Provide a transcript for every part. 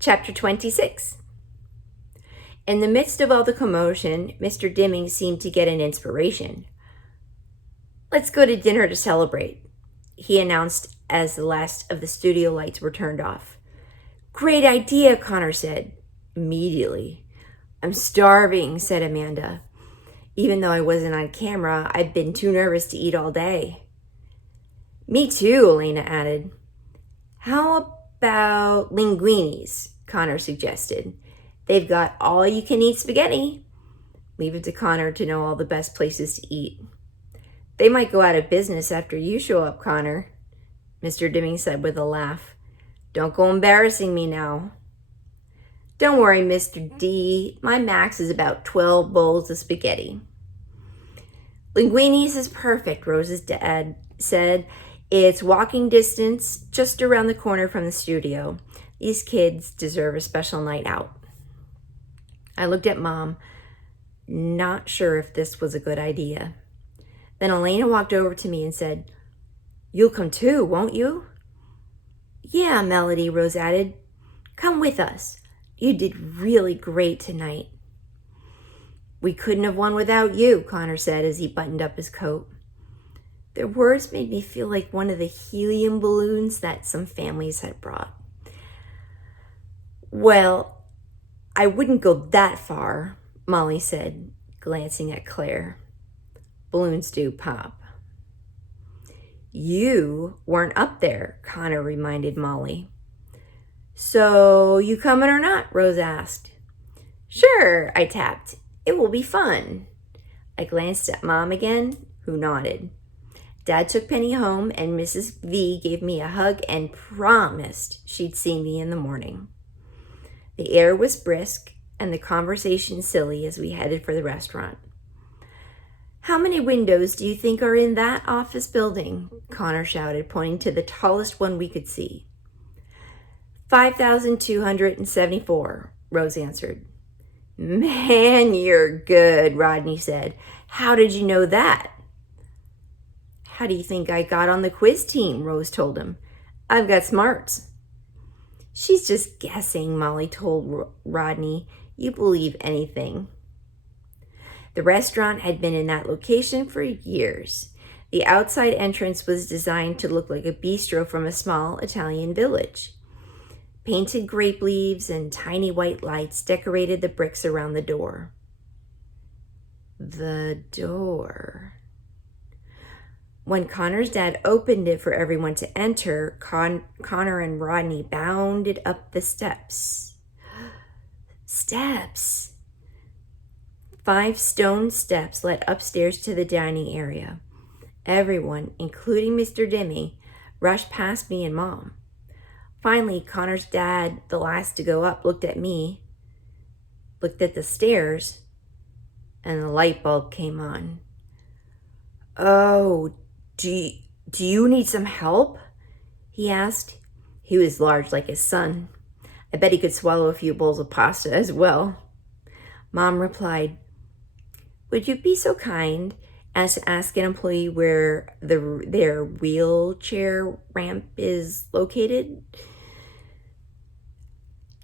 Chapter 26. In the midst of all the commotion, Mr. Dimming seemed to get an inspiration. "Let's go to dinner to celebrate," he announced as the last of the studio lights were turned off. "Great idea," Connor said immediately. "I'm starving," said Amanda. Even though I wasn't on camera, I'd been too nervous to eat all day. "Me too," Elena added. "How about linguinis?" Connor suggested. "They've got all-you-can-eat spaghetti." Leave it to Connor to know all the best places to eat. "They might go out of business after you show up, Connor," Mr. Dimming said with a laugh. "Don't go embarrassing me now." "Don't worry, Mr. D. My max is about 12 bowls of spaghetti." "Linguinis is perfect," Rose's dad said. "It's walking distance, just around the corner from the studio. These kids deserve a special night out." I looked at Mom, not sure if this was a good idea. Then Elena walked over to me and said, "You'll come too, won't you?" "Yeah, Melody," Rose added. "Come with us. You did really great tonight." "We couldn't have won without you," Connor said as he buttoned up his coat. Their words made me feel like one of the helium balloons that some families had brought. "Well, I wouldn't go that far," Molly said, glancing at Claire. "Balloons do pop." "You weren't up there," Connor reminded Molly. "So you coming or not?" Rose asked. "Sure," I tapped. "It will be fun." I glanced at Mom again, who nodded. Dad took Penny home, and Mrs. V gave me a hug and promised she'd see me in the morning. The air was brisk and the conversation silly as we headed for the restaurant. "How many windows do you think are in that office building?" Connor shouted, pointing to the tallest one we could see. 5,274, Rose answered. "Man, you're good," Rodney said. "How did you know that?" "How do you think I got on the quiz team?" Rose told him. "I've got smarts." "She's just guessing," Molly told Rodney. "You believe anything." The restaurant had been in that location for years. The outside entrance was designed to look like a bistro from a small Italian village. Painted grape leaves and tiny white lights decorated the bricks around the door. The door. When Connor's dad opened it for everyone to enter, Connor and Rodney bounded up the steps. Steps! 5 stone steps led upstairs to the dining area. Everyone, including Mr. Dimming, rushed past me and Mom. Finally, Connor's dad, the last to go up, looked at me, looked at the stairs, and the light bulb came on. "Oh, do you need some help?" he asked. He was large like his son. I bet he could swallow a few bowls of pasta as well. Mom replied, "Would you be so kind as to ask an employee where their wheelchair ramp is located?"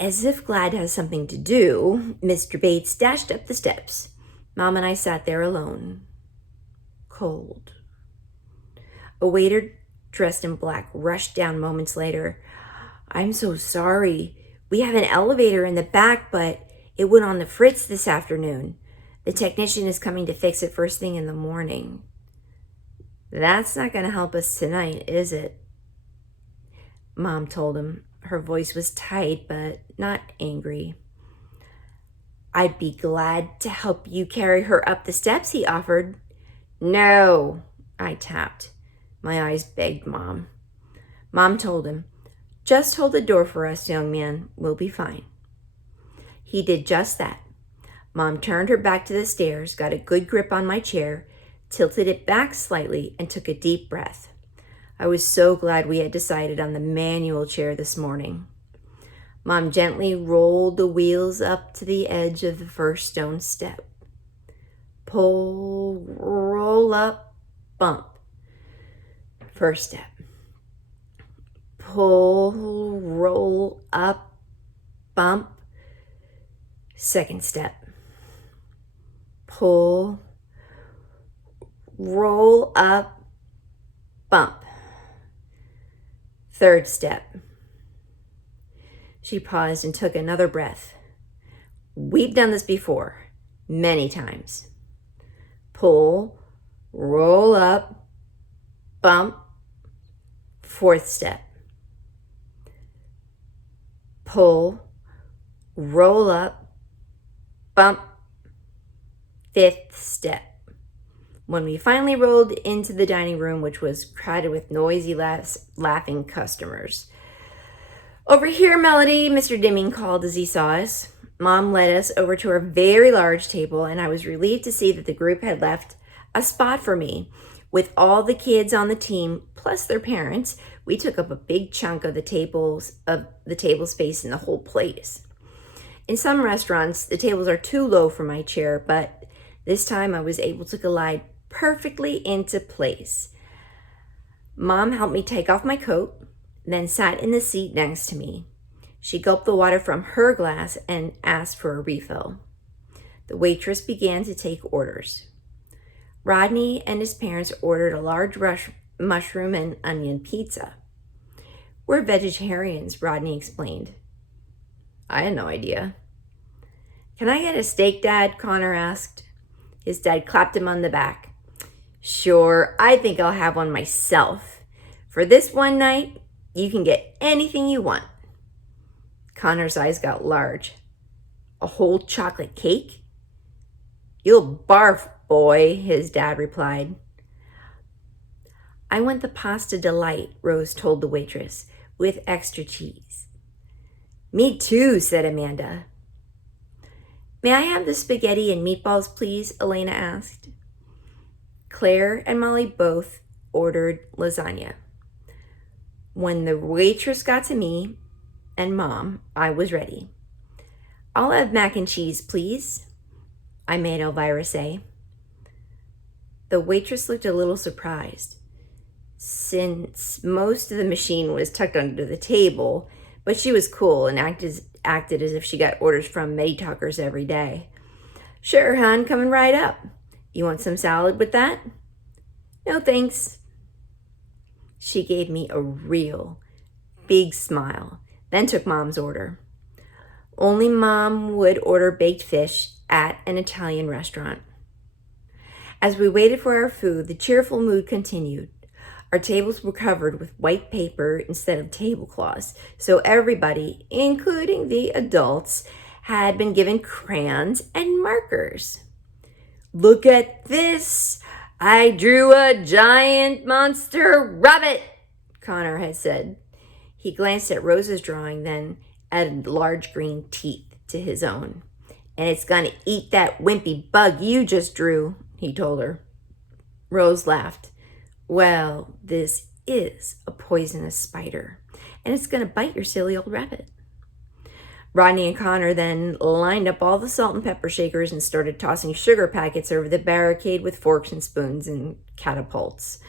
As if glad to have something to do, Mr. Bates dashed up the steps. Mom and I sat there alone. Cold. A waiter dressed in black rushed down moments later. "I'm so sorry. We have an elevator in the back, but it went on the fritz this afternoon. The technician is coming to fix it first thing in the morning." "That's not going to help us tonight, is it?" Mom told him. Her voice was tight, but not angry. "I'd be glad to help you carry her up the steps," he offered. "No," I tapped. My eyes begged Mom. Mom told him, "Just hold the door for us, young man. We'll be fine." He did just that. Mom turned her back to the stairs, got a good grip on my chair, tilted it back slightly, and took a deep breath. I was so glad we had decided on the manual chair this morning. Mom gently rolled the wheels up to the edge of the first stone step. Pull, roll up, bump. First step. Pull, roll up, bump. Second step. Pull, roll up, bump. Third step. She paused and took another breath. We've done this before, many times. Pull, roll up, bump. Fourth step. Pull, roll up, bump. Fifth step. When we finally rolled into the dining room, which was crowded with noisy, laughing customers. Over here, Melody, Mr. Dimming called as he saw us. Mom led us over to our very large table, and I was relieved to see that the group had left a spot for me. With all the kids on the team, plus their parents, we took up a big chunk of the table space in the whole place. In some restaurants, the tables are too low for my chair, but this time I was able to glide perfectly into place. Mom helped me take off my coat, then sat in the seat next to me. She gulped the water from her glass and asked for a refill. The waitress began to take orders. Rodney and his parents ordered a large mushroom and onion pizza. We're vegetarians, Rodney explained. I had no idea. Can I get a steak, Dad? Connor asked. His dad clapped him on the back. Sure, I think I'll have one myself. For this one night, you can get anything you want. Connor's eyes got large. A whole chocolate cake? You'll barf, boy, his dad replied. I want the pasta delight, Rose told the waitress, with extra cheese. Me too, said Amanda. May I have the spaghetti and meatballs, please? Elena asked. Claire and Molly both ordered lasagna. When the waitress got to me and Mom, I was ready. I'll have mac and cheese, please, I made Elvira say. The waitress looked a little surprised, since most of the machine was tucked under the table, but she was cool and acted as if she got orders from maid talkers every day. Sure, hon, coming right up. You want some salad with that? No, thanks. She gave me a real big smile, then took Mom's order. Only Mom would order baked fish at an Italian restaurant. As we waited for our food, the cheerful mood continued. Our tables were covered with white paper instead of tablecloths, so everybody, including the adults, had been given crayons and markers. Look at this! I drew a giant monster rabbit, Connor had said. He glanced at Rose's drawing, then added large green teeth to his own. And it's gonna eat that wimpy bug you just drew, he told her. Rose laughed. Well, this is a poisonous spider, and it's gonna bite your silly old rabbit. Rodney and Connor then lined up all the salt and pepper shakers and started tossing sugar packets over the barricade with forks and spoons and catapults.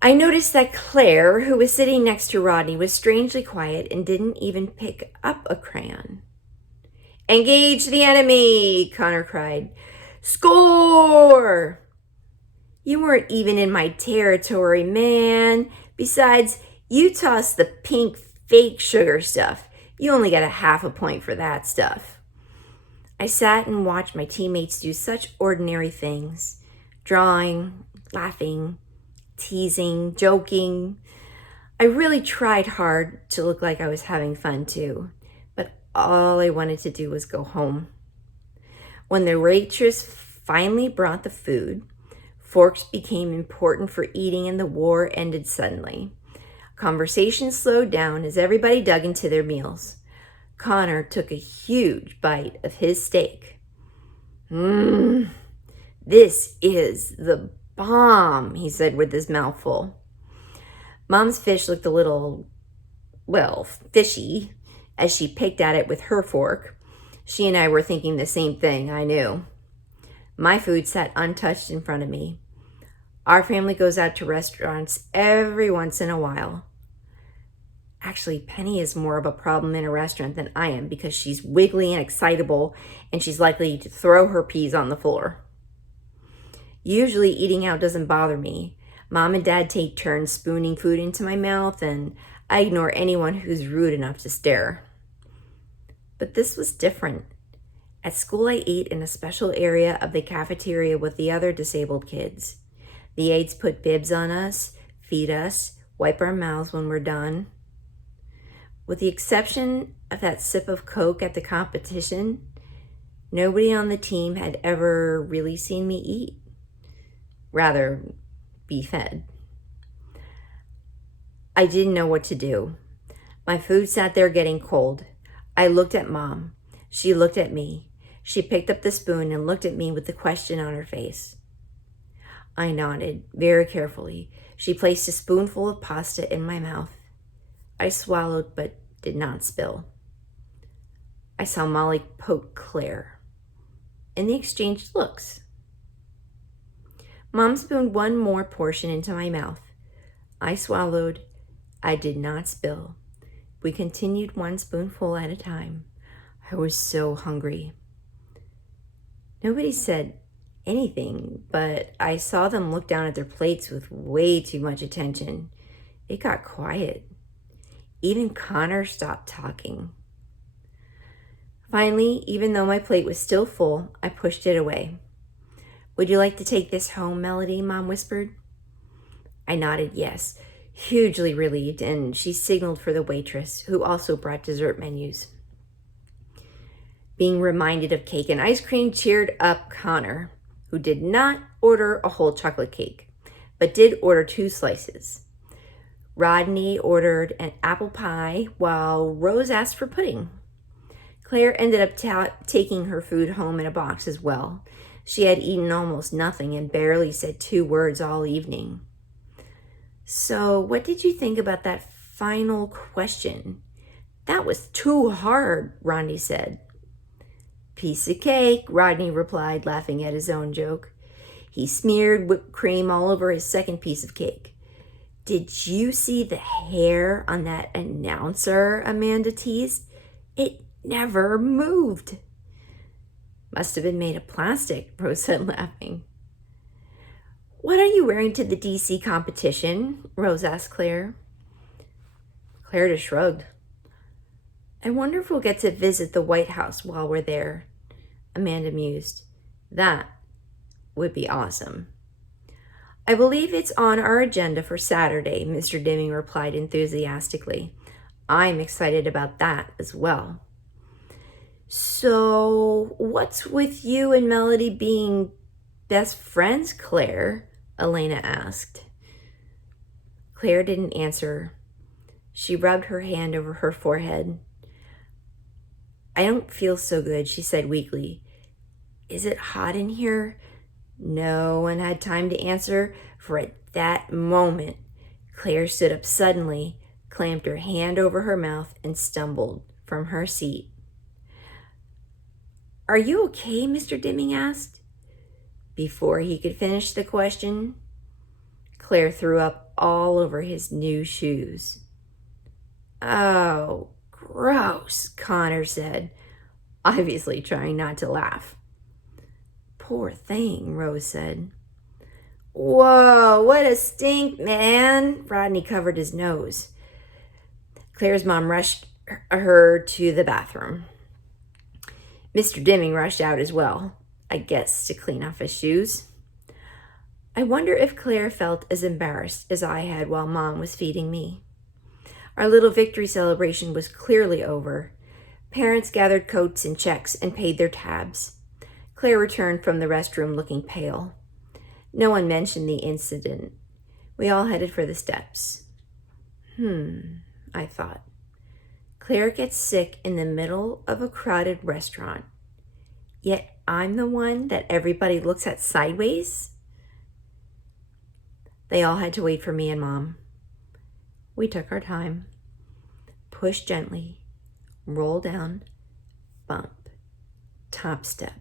I noticed that Claire, who was sitting next to Rodney, was strangely quiet and didn't even pick up a crayon. Engage the enemy, Connor cried. Score! You weren't even in my territory, man. Besides, you tossed the pink fake sugar stuff. You only got a half a point for that stuff. I sat and watched my teammates do such ordinary things. Drawing, laughing, teasing, joking. I really tried hard to look like I was having fun too, but all I wanted to do was go home. When the waitress finally brought the food, forks became important for eating and the war ended suddenly. Conversation slowed down as everybody dug into their meals. Connor took a huge bite of his steak. This is the bomb, he said with his mouth full. Mom's fish looked a little, fishy as she picked at it with her fork. She and I were thinking the same thing, I knew. My food sat untouched in front of me. Our family goes out to restaurants every once in a while. Actually, Penny is more of a problem in a restaurant than I am because she's wiggly and excitable, and she's likely to throw her peas on the floor. Usually eating out doesn't bother me. Mom and Dad take turns spooning food into my mouth, and I ignore anyone who's rude enough to stare. But this was different. At school, I ate in a special area of the cafeteria with the other disabled kids. The aides put bibs on us, feed us, wipe our mouths when we're done. With the exception of that sip of Coke at the competition, nobody on the team had ever really seen me eat. Rather, be fed. I didn't know what to do. My food sat there getting cold. I looked at Mom. She looked at me. She picked up the spoon and looked at me with the question on her face. I nodded very carefully. She placed a spoonful of pasta in my mouth. I swallowed but did not spill. I saw Molly poke Claire, and they exchanged looks. Mom spooned one more portion into my mouth. I swallowed. I did not spill. We continued one spoonful at a time. I was so hungry. Nobody said anything, but I saw them look down at their plates with way too much attention. It got quiet. Even Connor stopped talking. Finally, even though my plate was still full, I pushed it away. "Would you like to take this home, Melody?" Mom whispered. I nodded yes, hugely relieved, and she signaled for the waitress, who also brought dessert menus. Being reminded of cake and ice cream cheered up Connor, who did not order a whole chocolate cake, but did order 2 slices. Rodney ordered an apple pie, while Rose asked for pudding. Claire ended up taking her food home in a box as well. She had eaten almost nothing and barely said 2 words all evening. "So, what did you think about that final question?" "That was too hard," Rodney said. "Piece of cake," Rodney replied, laughing at his own joke. He smeared whipped cream all over his second piece of cake. "Did you see the hair on that announcer?" Amanda teased. "It never moved." "Must have been made of plastic," Rose said, laughing. "What are you wearing to the DC competition?" Rose asked Claire. Claire just shrugged. "I wonder if we'll get to visit the White House while we're there," Amanda mused. "That would be awesome." "I believe it's on our agenda for Saturday," Mr. Deming replied enthusiastically. "I'm excited about that as well." "So, what's with you and Melody being best friends, Claire?" Elena asked. Claire didn't answer. She rubbed her hand over her forehead. "I don't feel so good," she said weakly. "Is it hot in here?" No one had time to answer, for at that moment, Claire stood up suddenly, clamped her hand over her mouth, and stumbled from her seat. "Are you okay?" Mr. Deming asked. Before he could finish the question, Claire threw up all over his new shoes. "Oh, gross," Connor said, obviously trying not to laugh. "Poor thing," Rose said. "Whoa, what a stink, man!" Rodney covered his nose. Claire's mom rushed her to the bathroom. Mr. Deming rushed out as well, I guess to clean off his shoes. I wonder if Claire felt as embarrassed as I had while Mom was feeding me. Our little victory celebration was clearly over. Parents gathered coats and checks and paid their tabs. Claire returned from the restroom looking pale. No one mentioned the incident. We all headed for the steps. I thought. Claire gets sick in the middle of a crowded restaurant, yet I'm the one that everybody looks at sideways? They all had to wait for me and Mom. We took our time. Push gently, roll down, bump, top step.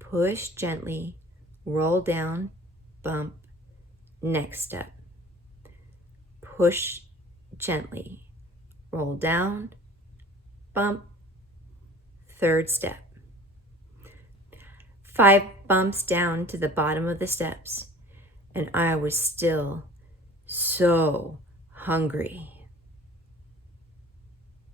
Push gently, roll down, bump, next step. Push gently. Roll down, bump, third step. 5 bumps down to the bottom of the steps, and I was still so hungry.